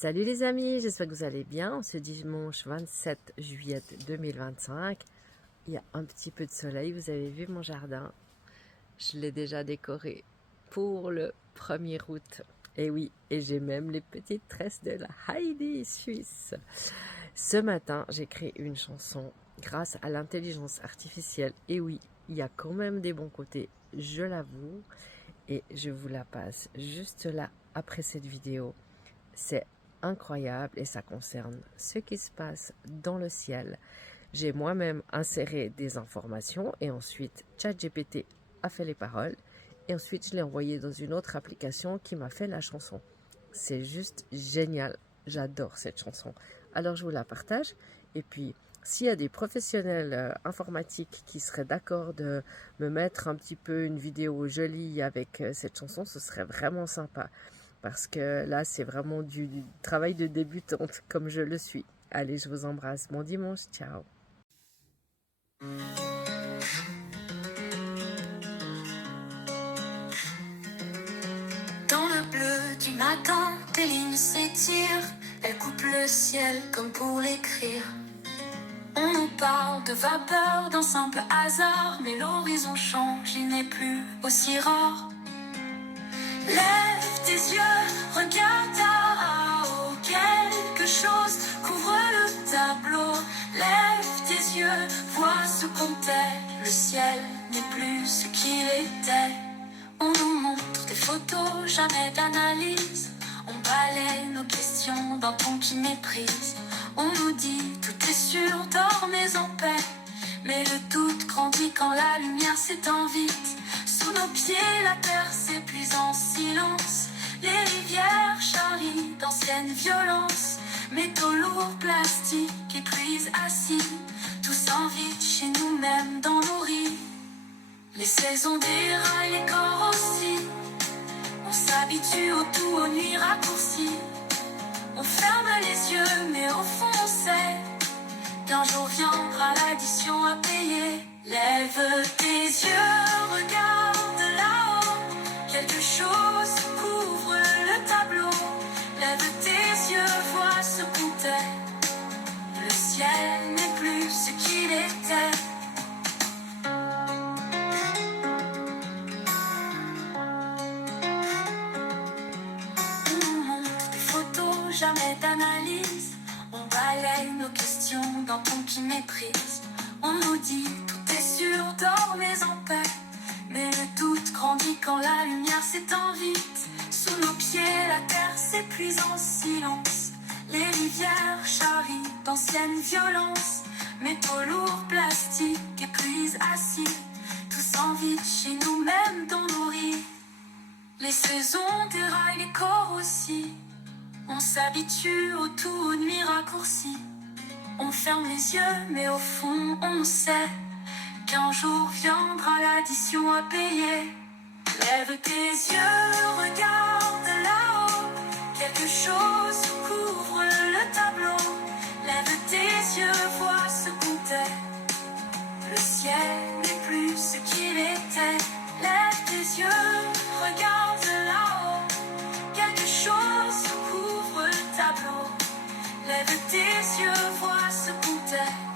Salut les amis, j'espère que vous allez bien. Ce dimanche 27 juillet 2025, il y a un petit peu de soleil. Vous avez vu mon jardin, je l'ai déjà décoré pour le 1er août. Et oui, et j'ai même les petites tresses de la Heidi suisse. Ce matin, j'ai créé une chanson grâce à l'intelligence artificielle. Et oui, il y a quand même des bons côtés, je l'avoue. Et je vous la passe juste là après cette vidéo. C'est incroyable et ça concerne ce qui se passe dans le ciel. J'ai moi-même inséré des informations et ensuite ChatGPT a fait les paroles et ensuite je l'ai envoyé dans une autre application qui m'a fait la chanson. C'est juste génial, j'adore cette chanson. Alors je vous la partage et puis s'il y a des professionnels informatiques qui seraient d'accord de me mettre un petit peu une vidéo jolie avec cette chanson, ce serait vraiment sympa. Parce que là, c'est vraiment du travail de débutante, comme je le suis. Allez, je vous embrasse. Bon dimanche, ciao. Dans le bleu du matin, tes lignes s'étirent. Elles coupent le ciel comme pour l'écrire. On nous parle de vapeur, d'un simple hasard. Mais l'horizon change, il n'est plus aussi rare. Lève tes yeux, regarde là-haut. Quelque chose couvre le tableau. Lève tes yeux, vois ce qu'on t'est. Le ciel n'est plus ce qu'il était. On nous montre des photos, jamais d'analyse. On balaie nos questions d'un ton qui méprise. On nous dit tout est sûr, dormez en paix. Mais le doute grandit quand la lumière s'étend vite. Sous nos pieds, la terre s'épuise en silence. Les rivières charrient d'anciennes violences. Métaux lourds, plastiques et pluies acides. Tout s'invite chez nous-mêmes dans nos riz. Les saisons déraillent, les corps aussi. On s'habitue au tout, aux nuits raccourcies. On ferme les yeux, mais au fond on sait qu'un jour viendra l'addition à payer. Lève tes yeux, regarde là-haut. Quelque chose couvre le tableau. Lève tes yeux, vois ce qu'on t'est. Le ciel n'est plus ce qu'il était. On nous montre des photos, jamais d'analyse. On balaye nos questions d'un ton qui méprise. On nous dit tout est sûr, dormez en paix. Mais le doute grandit quand la lumière s'étend vite. Sous nos pieds, la terre s'épuise en silence. Les rivières charrient d'anciennes violences. Métaux lourds, plastiques et pluies acides. Tout s'invite chez nous-mêmes dans nos riz. Les saisons déraillent, les corps aussi. On s'habitue au tout, aux nuits raccourcies. On ferme les yeux, mais au fond on sait qu'un jour viendra l'addition à payer. Lève tes yeux, regarde là-haut. Quelque chose couvre le tableau. Lève tes yeux, vois ce qu'on t'est. Le ciel n'est plus ce qu'il était. Lève tes yeux, regarde là-haut. Quelque chose couvre le tableau. Lève tes yeux, vois ce qu'on t'est.